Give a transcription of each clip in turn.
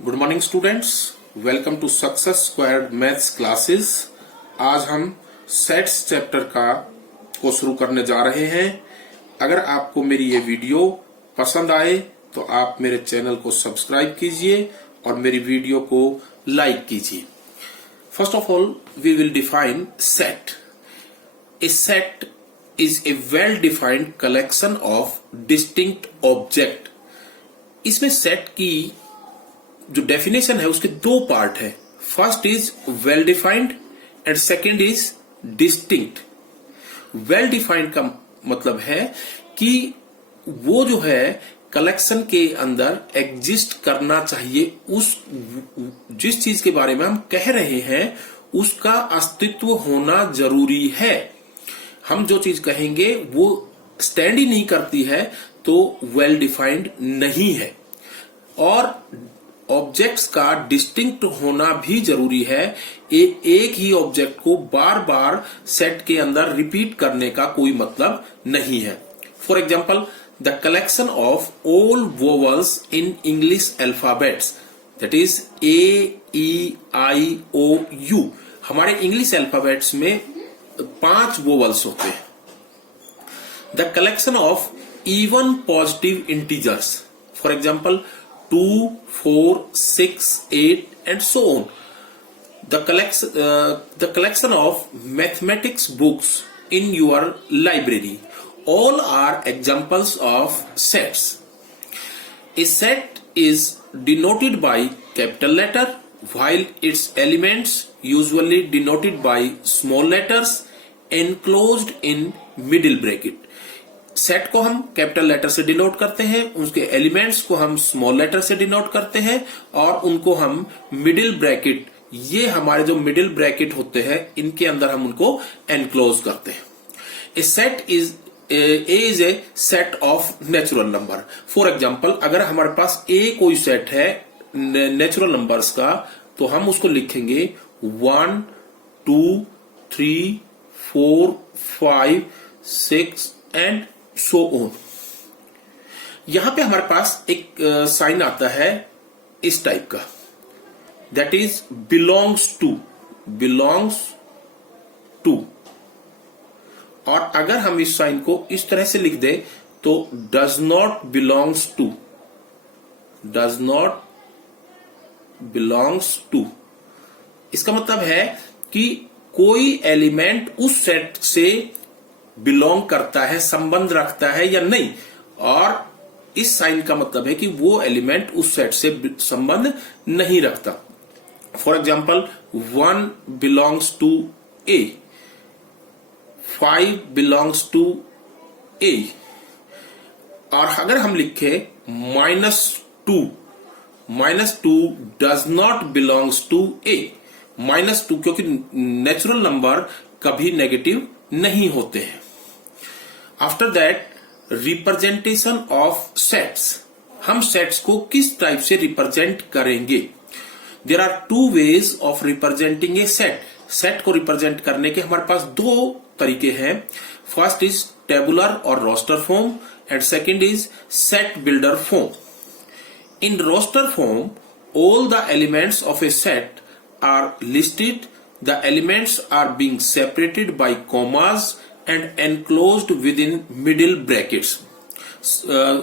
Good morning students, welcome to success squared maths classes. आज हम sets chapter को शुरू करने जा रहे हैं। अगर आपको मेरी ये वीडियो पसंद आए तो आप मेरे चैनल को सब्सक्राइब कीजिए और मेरी वीडियो को लाइक कीजिए। First of all we will define set. A set is a well defined collection of distinct object. इसमें सेट की जो डेफिनेशन है उसके दो पार्ट है। First is well defined and second is distinct. Well defined का मतलब है कि वो जो है कलेक्शन के अंदर एग्जिस्ट करना चाहिए, उस जिस चीज के बारे में हम कह रहे हैं उसका अस्तित्व होना जरूरी है। हम जो चीज कहेंगे वो स्टैंड ही नहीं करती है तो वेल डिफाइंड नहीं है। और ऑब्जेक्ट्स का डिस्टिंक्ट होना भी जरूरी है। एक ही ऑब्जेक्ट को बार बार सेट के अंदर रिपीट करने का कोई मतलब नहीं है। For example, the collection of all vowels in English alphabets, that is AEIOU। हमारे इंग्लिश अल्फाबेट्स में 5 वोवल्स होते हैं। The collection of even positive integers, for example 2, 4, 6, 8 and so on. The collection of mathematics books in your library, all are examples of sets. A set is denoted by capital letter while its elements usually denoted by small letters enclosed in middle bracket. Set को हम capital letter से denote करते हैं, उसके elements को हम small letter से denote करते हैं और उनको हम मिडिल ब्रैकेट, ये हमारे जो मिडिल ब्रैकेट होते हैं इनके अंदर हम उनको एनक्लोज करते हैं। A set is a set of natural number. For example, अगर हमारे पास ए कोई सेट है नेचुरल नंबर्स का तो हम उसको लिखेंगे 1, 2, 3, 4, 5, 6 एंड सो ऑन। यहां पे हमारे पास एक साइन आता है इस टाइप का, दैट इज बिलोंग्स टू। और अगर हम इस साइन को इस तरह से लिख दे तो डज नॉट बिलोंग्स टू। इसका मतलब है कि कोई एलिमेंट उस सेट से बिलोंग करता है, संबंध रखता है या नहीं। और इस साइन का मतलब है कि वो एलिमेंट उस सेट से संबंध नहीं रखता। For example, 1 belongs to A, 5 belongs to A. और अगर हम लिखे -2 does not belongs to A. -2 क्योंकि नेचुरल नंबर कभी नेगेटिव नहीं होते हैं। After that, representation of sets. हम सेट्स को किस टाइप से रिप्रेजेंट करेंगे? There are 2 ways of representing a set. Set को रिप्रेजेंट करने के हमारे पास 2 तरीके हैं। फर्स्ट इज टेबुलर और roster form and second is set builder form. In roster form, all the elements of a set are listed. The elements are being separated by commas and enclosed within middle brackets.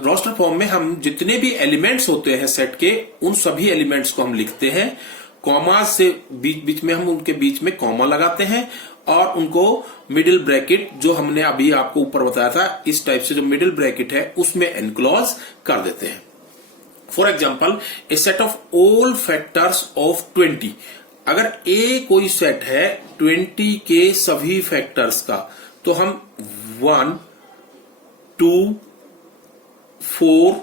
Roster form में हम जितने भी elements होते हैं set के, उन सभी elements को हम लिखते हैं। कॉमास से बीच में हम उनके बीच में कॉमा लगाते हैं और उनको मिडिल ब्रैकेट, जो हमने अभी आपको ऊपर बताया था इस टाइप से जो मिडिल ब्रैकेट है उसमें एनक्लोज कर देते हैं। For example, A set of all factors of 20। अगर ए कोई सेट है 20 के सभी फैक्टर्स का, तो हम 1, 2, 4,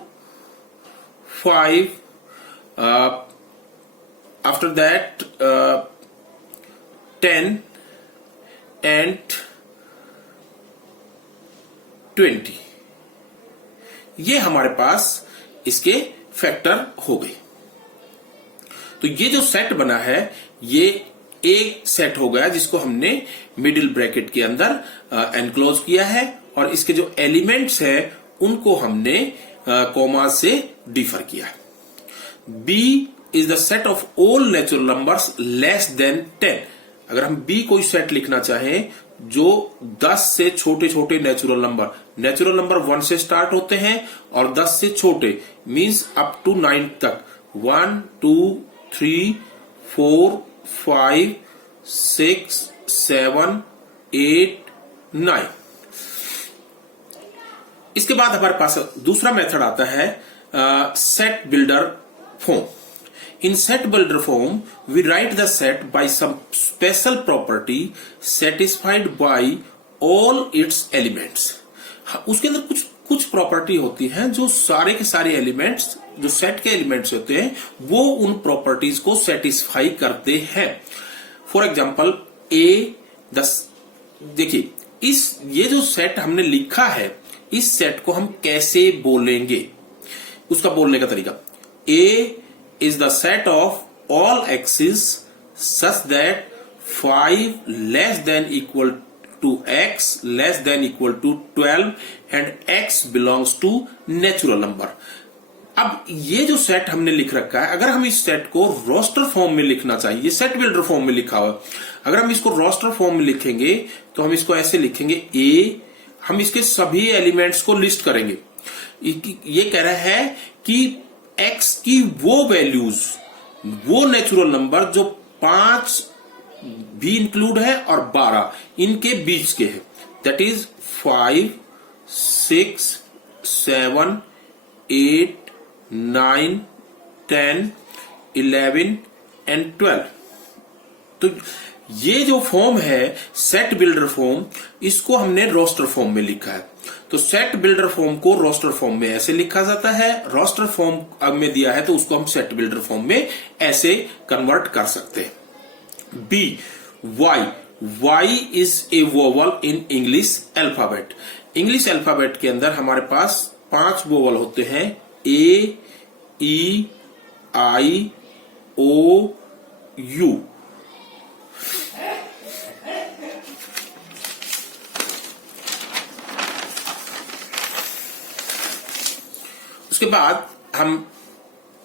5, आफ्टर दैट 10 एंड 20, ये हमारे पास इसके फैक्टर हो गए। तो ये जो सेट बना है ये एक सेट हो गया जिसको हमने मिडिल ब्रैकेट के अंदर एनक्लोज किया है और इसके जो एलिमेंट्स है उनको हमने कॉमा से डिफर किया है। B is the set of all natural numbers less than 10। अगर हम बी कोई सेट लिखना चाहें जो 10 से छोटे छोटे नेचुरल नंबर 1 से स्टार्ट होते हैं और 10 से छोटे मींस अप टू 9 तक, 1 2 3 4 5 6 7 8 9। इसके बाद हमारे पास दूसरा मेथड आता है set builder form. In set builder form, we write the set by some special property satisfied by all its elements. उसके अंदर कुछ प्रॉपर्टी होती हैं जो सारे के सारे एलिमेंट्स, जो सेट के एलिमेंट्स होते हैं, वो उन प्रॉपर्टीज को सेटिस्फाई करते हैं। फॉर एग्जाम्पल देखिए ये जो सेट हमने लिखा है, इस सेट को हम कैसे बोलेंगे, उसका बोलने का तरीका। ए is the set of all x's such that 5 less than equal to x less than equal to 12 and x belongs to natural number। अब ये जो सेट हमने लिख रखा है, अगर हम इस सेट को रोस्टर फॉर्म में लिखना चाहिए, सेट बिल्डर फॉर्म में लिखा हुआ, अगर हम इसको रोस्टर फॉर्म में लिखेंगे तो हम इसको ऐसे लिखेंगे ए, हम इसके सभी एलिमेंट्स को लिस्ट करेंगे। ये कह रहा है कि x की वो वैल्यूज, वो नेचुरल नंबर जो 5 भी इंक्लूड है और 12 इनके बीच के हैं, दैट इज 5 6 7 8 9 10 11 एंड 12। तो ये जो फॉर्म है सेट बिल्डर फॉर्म, इसको हमने रोस्टर फॉर्म में लिखा है। तो सेट बिल्डर फॉर्म को रोस्टर फॉर्म में ऐसे लिखा जाता है, रोस्टर फॉर्म में दिया है तो उसको हम सेट बिल्डर फॉर्म में ऐसे कन्वर्ट कर सकते हैं। B y is a vowel in English alphabet. English alphabet के अंदर हमारे पास 5 वोवल होते हैं, ए ई आई ओ यू। उसके बाद हम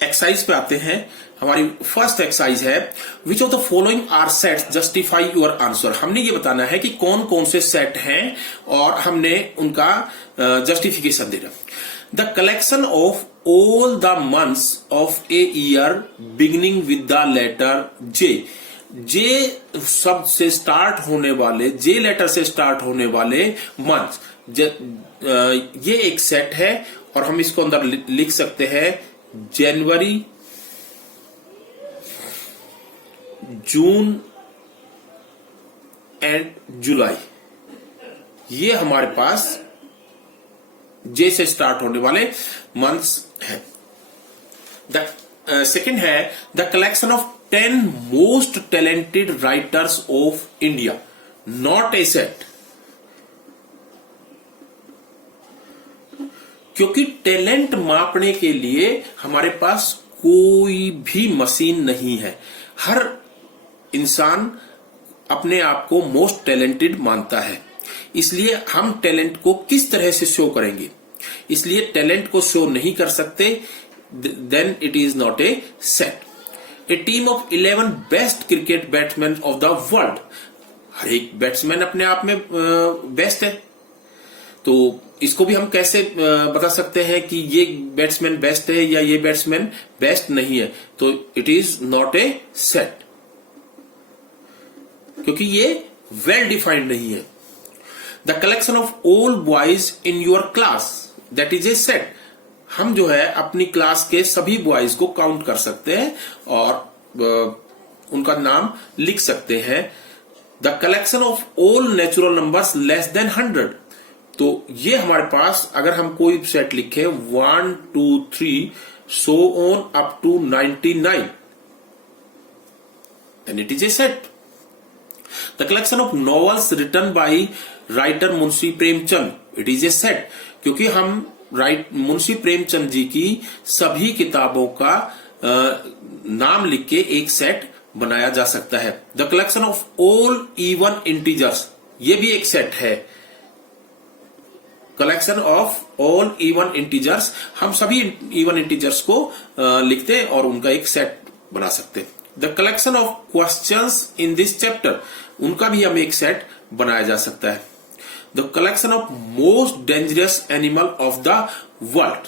एक्सरसाइज पे आते हैं। हमारी फर्स्ट एक्सरसाइज है which of the following are sets justify your answer. हमने ये बताना है कि कौन कौन से सेट हैं और हमने उनका जस्टिफिकेशन देना। The collection of all the months of a year beginning with the letter J. J शब्द से स्टार्ट होने वाले, जे लेटर से स्टार्ट होने वाले मंथ्स, ये एक सेट है और हम इसको अंदर लिख सकते हैं जनवरी, जून एंड जुलाई। ये हमारे पास जे से स्टार्ट होने वाले मंथ्स हैं। द सेकेंड है the collection of 10 most talented writers of India, not a set. क्योंकि टैलेंट मापने के लिए हमारे पास कोई भी मशीन नहीं है। हर इंसान अपने आप को मोस्ट टैलेंटेड मानता है, इसलिए हम टैलेंट को किस तरह से शो करेंगे, इसलिए टैलेंट को शो नहीं कर सकते, then it is not a set. A team of 11 best cricket batsman of the world. हर एक बैट्समैन अपने आप में बेस्ट है, तो इसको भी हम कैसे बता सकते हैं कि ये बैट्समैन बेस्ट है या ये बैट्समैन बेस्ट नहीं है। तो it is not a set, क्योंकि ये वेल डिफाइंड नहीं है। The collection of all boys in your class, that is a set. हम जो है अपनी क्लास के सभी बॉयज को काउंट कर सकते हैं और उनका नाम लिख सकते हैं। The collection of all natural numbers less then 100। तो ये हमारे पास अगर हम कोई सेट लिखे 1 2 3 so on up to 99, then it is a set. The collection of novels written by writer Munshi Premchand, it is a set, क्योंकि हम मुंशी प्रेमचंद जी की सभी किताबों का नाम लिख के एक सेट बनाया जा सकता है। The collection of all even integers, ये भी एक सेट है। Collection of all even integers, हम सभी इवन इंटीजर्स को लिखते हैं और उनका एक सेट बना सकते हैं। The collection of questions in this chapter, उनका भी हमें एक सेट बनाया जा सकता है। The collection of most dangerous animal of the world,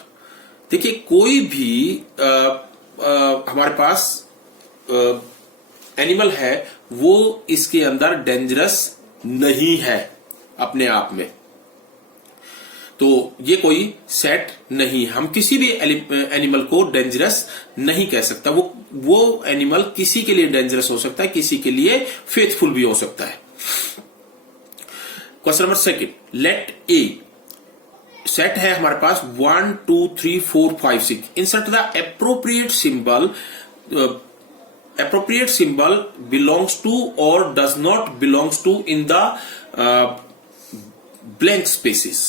देखिए कोई भी हमारे पास एनिमल है वो इसके अंदर डेंजरस नहीं है अपने आप में, तो ये कोई सेट नहीं, हम किसी भी एनिमल को डेंजरस नहीं कह सकता। वो एनिमल किसी के लिए डेंजरस हो सकता है, किसी के लिए फेथफुल भी हो सकता है। क्वेश्चन नंबर सेकंड, लेट ए सेट है हमारे पास 1 2 3 4 5 6, insert the appropriate symbol belongs to or does not belongs to in the blank spaces।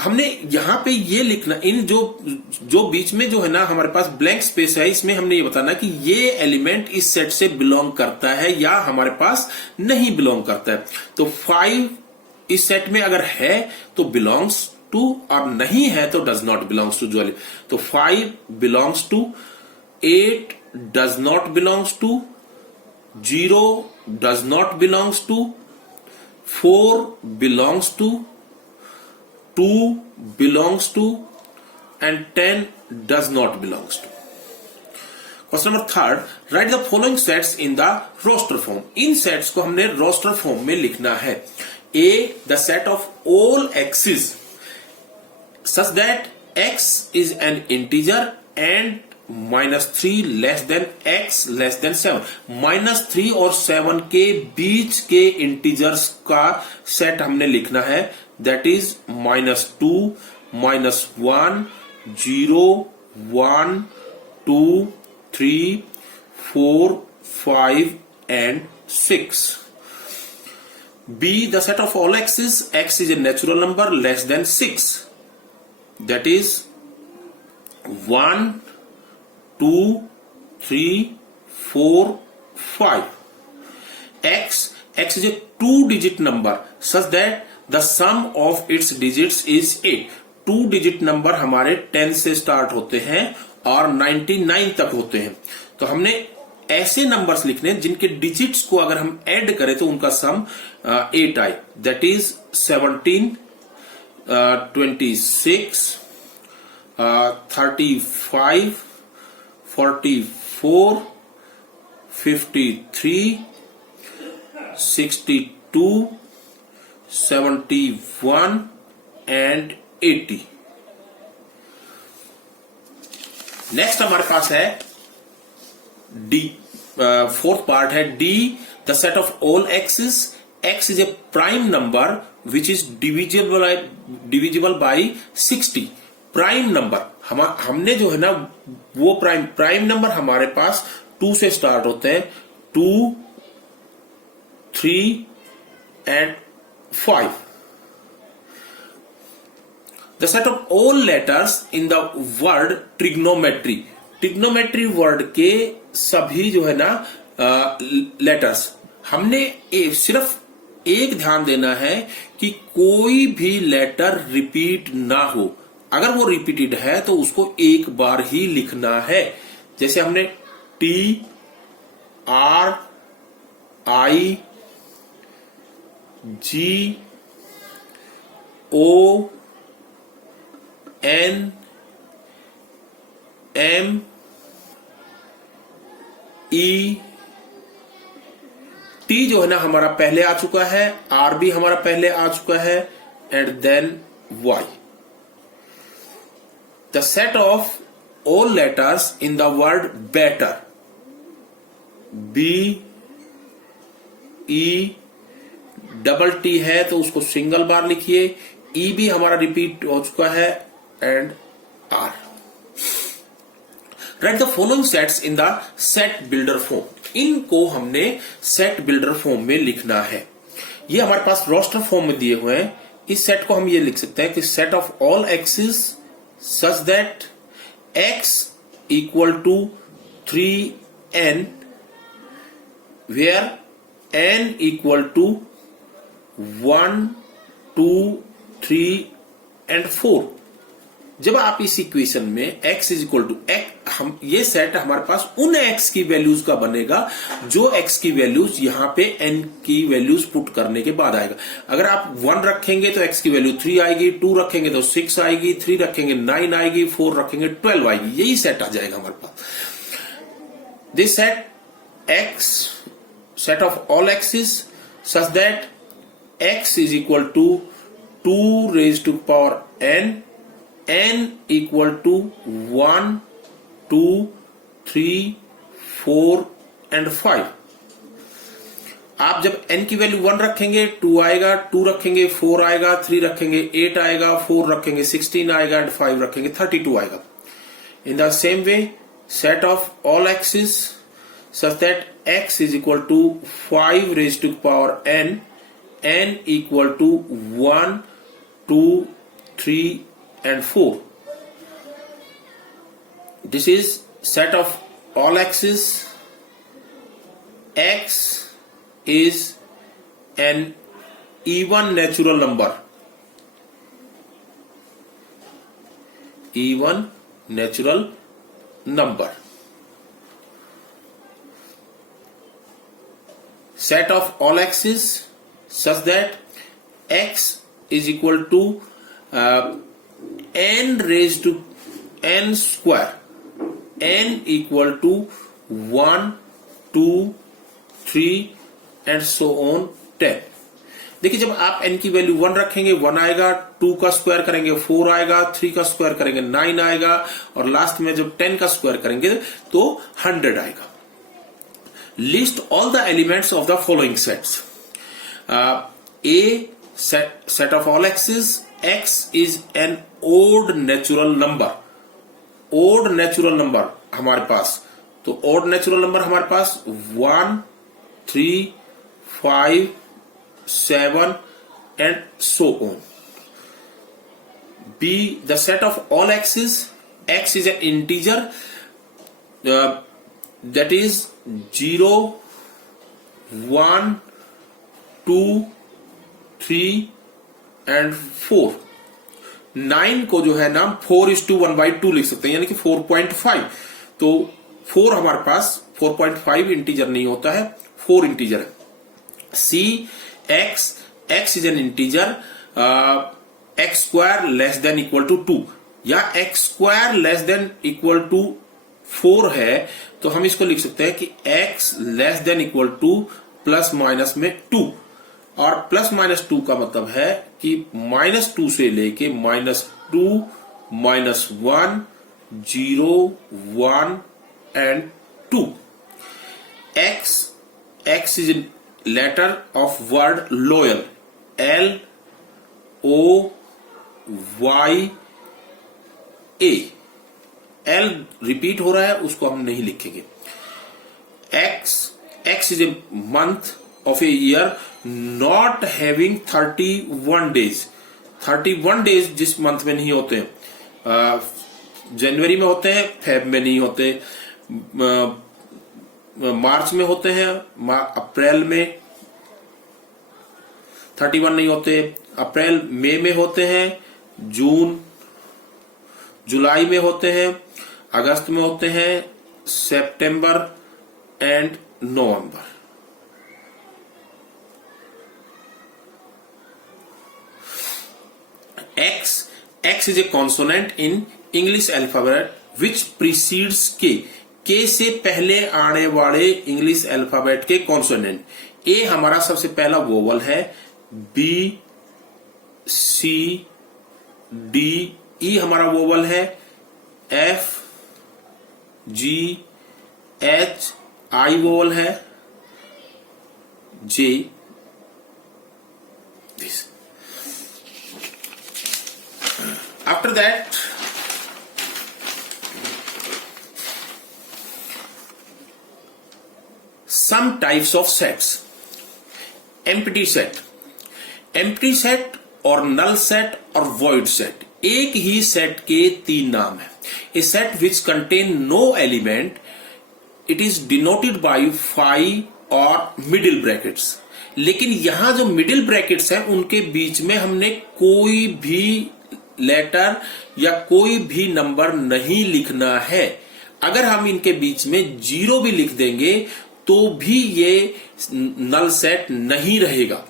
हमने यहां पे ये लिखना, इन जो बीच में जो है ना हमारे पास ब्लैंक स्पेस है, इसमें हमने ये बताना कि ये एलिमेंट इस सेट से बिलोंग करता है या हमारे पास नहीं बिलोंग करता है। तो 5 इस सेट में अगर है तो बिलोंग्स टू, और नहीं है तो डज नॉट बिलोंग्स टू। जो तो 5 belongs to, 8 does not belongs to, 0 does not belongs to, 4 belongs to, 2 belongs to, and 10 does not belongs to। Question number third, write the following sets in the roster form. इन sets को हमने roster form में लिखना है। A the set of all x's such that x is an integer and -3 less than x less than 7। -3 और 7 के बीच के integers का सेट हमने लिखना है, that is -2 -1 0 1 2 3 4 5 and 6। B the set of all x's, x is a natural number less than 6, that is 1 2 3 4 5। x is a 2-digit number such that the sum of its digits is 8। 2-digit number हमारे 10 से start होते हैं और 99 तक होते हैं। तो हमने ऐसे नंबर्स लिखने जिनके डिजिट्स को अगर हम ऐड करें तो उनका सम 8 आए, दैट इज 17 26 35 44 53 62 71 and 80। नेक्स्ट हमारे पास है डी, फोर्थ पार्ट है D the set of all axis, x is a prime number which is divisible by 60। Prime number हमने जो है ना वो प्राइम नंबर हमारे पास 2 से स्टार्ट होते हैं, 2 3 and 5। The set of all letters in the word trigonometry, trigonometry word के सभी जो है ना लेटर्स, हमने सिर्फ एक ध्यान देना है कि कोई भी लेटर रिपीट ना हो। अगर वो रिपीटेड है तो उसको एक बार ही लिखना है। जैसे हमने T R I G O N M E T जो है ना हमारा पहले आ चुका है, R भी हमारा पहले आ चुका है, and then Y। The set of all letters in the word better, B E double T है तो उसको सिंगल बार लिखिए, E भी हमारा रिपीट हो चुका है, and R। Right the following sets in the set builder form. इनको हमने सेट बिल्डर फॉर्म में लिखना है। ये हमारे पास रोस्टर फॉर्म में दिए हुए हैं। इस सेट को हम ये लिख सकते हैं कि set of all x's such that x equal to 3n where n equal to 1 2 3 and 4। जब आप इस इक्वेशन में x इज इक्वल टू हम ये सेट हमारे पास उन x की वैल्यूज का बनेगा जो x की वैल्यूज यहां पे n की वैल्यूज पुट करने के बाद आएगा। अगर आप 1 रखेंगे तो x की वैल्यू 3 आएगी, 2 रखेंगे तो 6 आएगी, 3 रखेंगे 9 आएगी, 4 रखेंगे 12 आएगी। यही सेट आ जाएगा हमारे पास। This set x set of all x's such that x is equal to 2 raised to power n equal to 1, 2, 3, 4 and 5। आप जब n की वैल्यू 1 रखेंगे 2 आएगा, 2 रखेंगे 4 आएगा, 3 रखेंगे 8 आएगा, 4 रखेंगे 16 आएगा एंड 5 रखेंगे 32 आएगा। In the same way, set of all x's such that x is equal to 5 raised to power n equal to 1, 2, 3 and 4. This is set of all x's. X is an even natural number. Even natural number. Set of all x's such that x is equal to n raised to n square, n equal to 1, 2, 3 and so on 10। देखिए जब आप n की value 1 रखेंगे 1 आएगा, 2 का square करेंगे 4 आएगा, 3 का स्क्वायर करेंगे 9 आएगा और लास्ट में जब 10 का स्क्वायर करेंगे तो 100 आएगा। List all the elements of the following sets. A set of all x's. X is an odd natural number. Odd natural number हमारे पास, तो odd natural number हमारे पास 1, 3, 5, 7 and so on. B, the set of all x's. X is an integer that is 0, 1, 2, 3 and 4। 9 को जो है ना 4:1/2 लिख सकते हैं, यानी कि 4.5। तो 4 हमारे पास 4.5 इंटीजर नहीं होता है, 4 इंटीजर है। C, x is an integer x square less than equal to 2 या x square less than equal to 4 है, तो हम इसको लिख सकते हैं कि x less than equal two plus minus में 2, और प्लस माइनस 2 का मतलब है कि -2 से लेके -2, -1, 0, 1 and 2। x is a letter of word loyal, LOYA। L repeat हो रहा है, उसको हम नहीं लिखेंगे। X is a month of a year not having 31 days। 31 days जिस मंथ में नहीं होते, जनवरी में होते हैं, फेब में नहीं होते, मार्च में होते हैं, अप्रैल में 31 नहीं होते, अप्रैल मई में होते हैं, जून जुलाई में होते हैं, अगस्त में होते हैं, सितंबर एंड नवंबर। X is a consonant in English alphabet which precedes K। K से पहले आने वाले इंग्लिश अल्फाबेट के कॉन्सोनेंट। A हमारा सबसे पहला वोवल है, B, C, D, E हमारा वोवल है, F, G, H, I vowel है, J, this। After that, some types of sets। empty set, empty set और null set और void set, एक ही सेट के 3 नाम है। A set which contain no element, it is denoted by phi और middle brackets. लेकिन यहां जो मिडिल ब्रैकेट्स हैं उनके बीच में हमने कोई भी लेटर या कोई भी नंबर नहीं लिखना है। अगर हम इनके बीच में 0 भी लिख देंगे तो भी ये नल सेट नहीं रहेगा।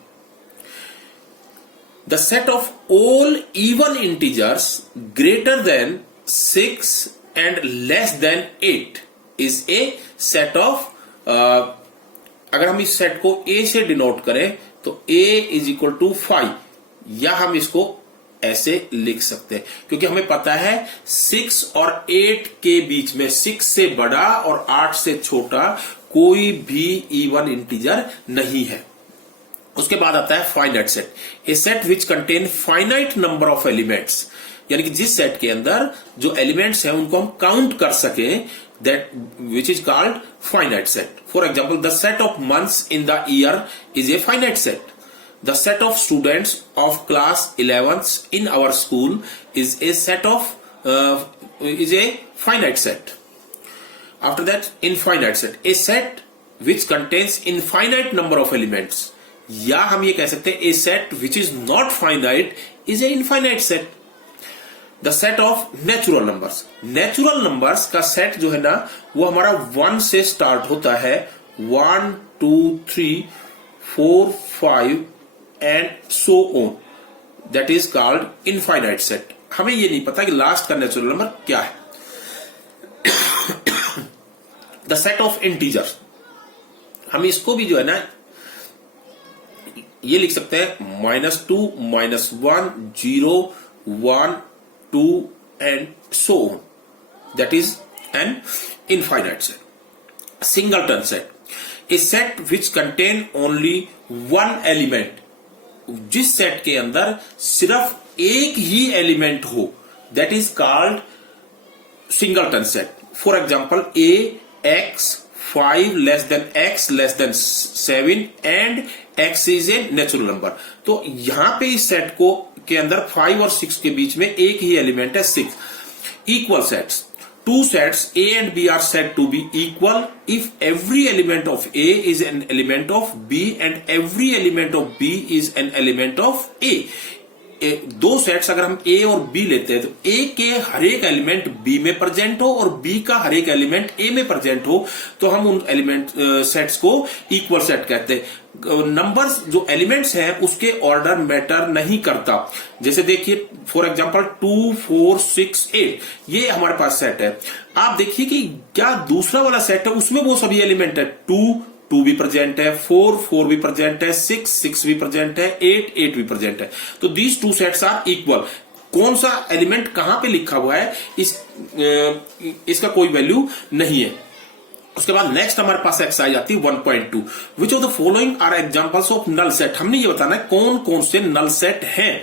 The set of all even integers greater than 6 and less than 8 is a set of, अगर हम इस सेट को A से डिनोट करें तो A इज इक्वल टू 5, या हम इसको ऐसे लिख सकते हैं क्योंकि हमें पता है 6 और 8 के बीच में 6 से बड़ा और 8 से छोटा कोई भी इवन इंटीजर नहीं है। उसके बाद आता है finite set, a set which contain finite number of elements, यानी कि जिस सेट के अंदर जो एलिमेंट्स हैं उनको हम काउंट कर सकें, that which is called finite set. For example, the set of months in the year is a finite set. The set of students of class 11th in our school is a finite set. After that, infinite set, a set which contains infinite number of elements. या हम ये कह सकते हैं a set which is not finite is a infinite set. The set of natural numbers. Natural numbers का set जो है ना वो हमारा 1 से स्टार्ट होता है, 1 2 3 4 5 and so on, that is called infinite set. हमें ये नहीं पता कि लास्ट का नेचुरल नंबर क्या है। द सेट ऑफ इंटीजर, हम इसको भी जो है ना ये लिख सकते हैं -2 -1 0 1 2 and so on, that is an infinite set. Singleton set, a set which contain only one element, जिस सेट के अंदर सिर्फ एक ही एलिमेंट हो, that is called singleton set. For example, x 5 less than x less than 7 and x is a natural number. तो यहां पे इस सेट को के अंदर 5 और 6 के बीच में एक ही एलिमेंट है 6। Equal sets, two sets A and B are said to be equal if every element of A is an element of B and every element of B is an element of A. दो sets अगर हम A और B लेते हैं तो A के हर एक element B में प्रेजेंट हो और B का हर एक एलिमेंट A में प्रेजेंट हो तो हम उन एलिमेंट सेट्स को इक्वल सेट कहते हैं। नंबर्स जो एलिमेंट्स हैं उसके ऑर्डर मैटर नहीं करता। जैसे देखिए फॉर एग्जांपल 2 4 6 8 ये हमारे पास सेट है। आप देखिए कि क्या दूसरा वाला सेट है उसमें वो सभी एलिमेंट है, 2 भी प्रेजेंट है, 4 भी प्रेजेंट है, 6 भी प्रेजेंट है, 8 भी प्रेजेंट है। तो these two sets are equal. कौन सा एलिमेंट कहां पे लिखा हुआ है इसका कोई वैल्यू नहीं है। उसके बाद नेक्स्ट हमारे पास एक्सरसाइज आती है 1.2, which of the following are examples of null set. हमने ये बताना है कौन कौन से नल सेट हैं।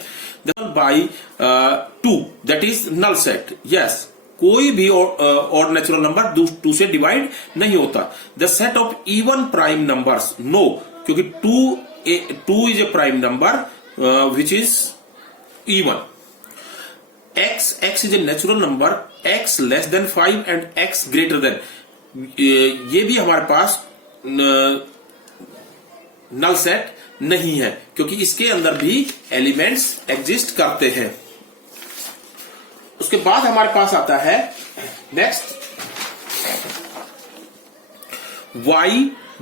By 2 that is null set. Yes, कोई भी और नेचुरल नंबर 2 से डिवाइड नहीं होता। The set of even prime numbers, no, क्योंकि 2 is a prime number which is even. x is a natural number, x less than 5 and x greater than, ये भी हमारे पास नल सेट नहीं है क्योंकि इसके अंदर भी एलिमेंट्स एग्जिस्ट करते हैं। उसके बाद हमारे पास आता है next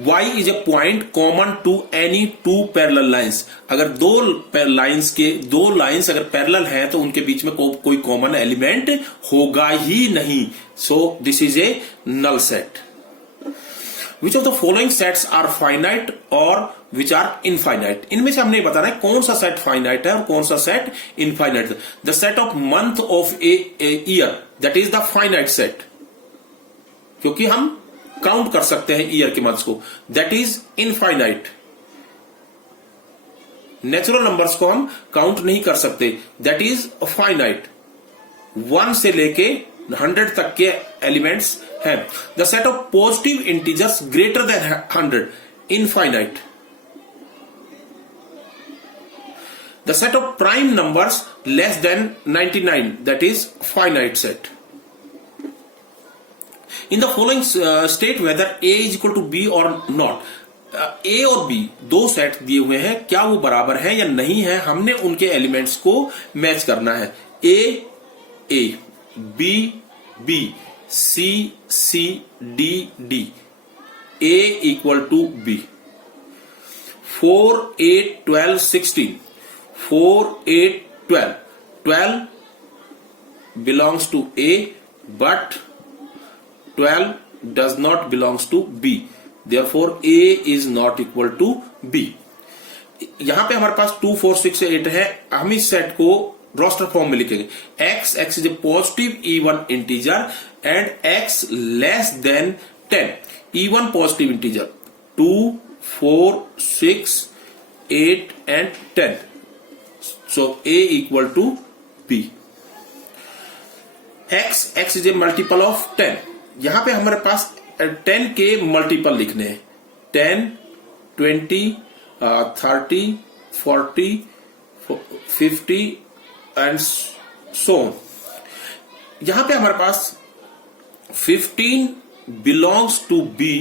y is a point common to any 2 parallel lines. अगर दो लाइंस अगर पैरेलल हैं तो उनके बीच में कोई कॉमन एलिमेंट होगा ही नहीं। So this is a null set. Which of the following sets are finite और विच आर इनफाइनाइट। इनमें से हमने बताना है कौन सा सेट फाइनाइट है और कौन सा सेट इनफाइनाइट है। The set of month of a year, that is the finite set, क्योंकि हम काउंट कर सकते हैं ईयर के मंथ्स को, that is infinite. Natural numbers को हम काउंट नहीं कर सकते, दैट इज फाइनाइट। 1 से लेके 100 तक के एलिमेंट्स हैं। The set of positive integers greater than 100, infinite. The set of prime numbers less then 99, that is finite set. In the following state whether A is equal to B or not. A और B दो set दिए हुए हैं, क्या वो बराबर है या नहीं है, हमने उनके एलिमेंट्स को मैच करना है। A, B, B, C, C, D, D. A equal to B. 4, 8, 12, 16. 4, 8, 12. 12 belongs to A, but 12 does not belongs to B. Therefore, A is not equal to B. यहां पे हमारे पास 2, 4, 6, 8 है. हम इस सेट को रोस्टर फॉर्म में लिखेंगे. X is a positive even integer and X less than 10. Even positive integer 2, 4, 6, 8 and 10. So A equal to B. X is a multiple of 10. यहां पे हमारे पास 10 के मल्टीपल लिखने हैं. 10, 20, 30, 40, 50 एंड सो ऑन. यहां पे हमारे पास 15 belongs to B,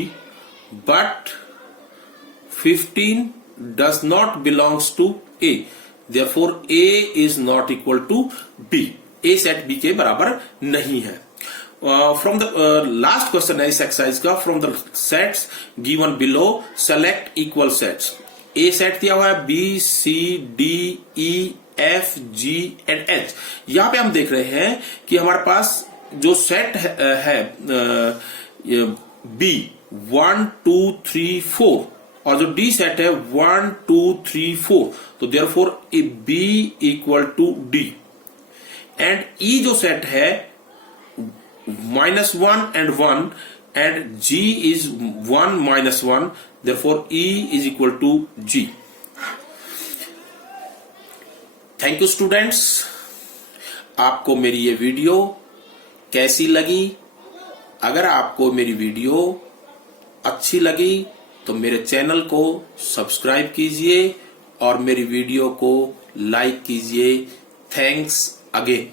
but 15 does not belongs to A. Therefore A is not equal to B. A set B के बराबर नहीं है. फ्रॉम द लास्ट क्वेश्चन है इस एक्सरसाइज का. From the sets given below select equal sets. A set दिया हुआ है B, C, D, E, F, G and H. यहां पे हम देख रहे हैं कि हमारे पास जो सेट है बी 1, 2, 3, 4 और जो डी सेट है 1, 2, 3, 4. तो therefore B equal to D. And E जो सेट है -1 and 1 and G is 1 minus 1. Therefore E is equal to G. Thank you students. आपको मेरी ये वीडियो कैसी लगी? अगर आपको मेरी वीडियो अच्छी लगी तो मेरे चैनल को सब्सक्राइब कीजिए और मेरी वीडियो को लाइक कीजिए. Thanks again.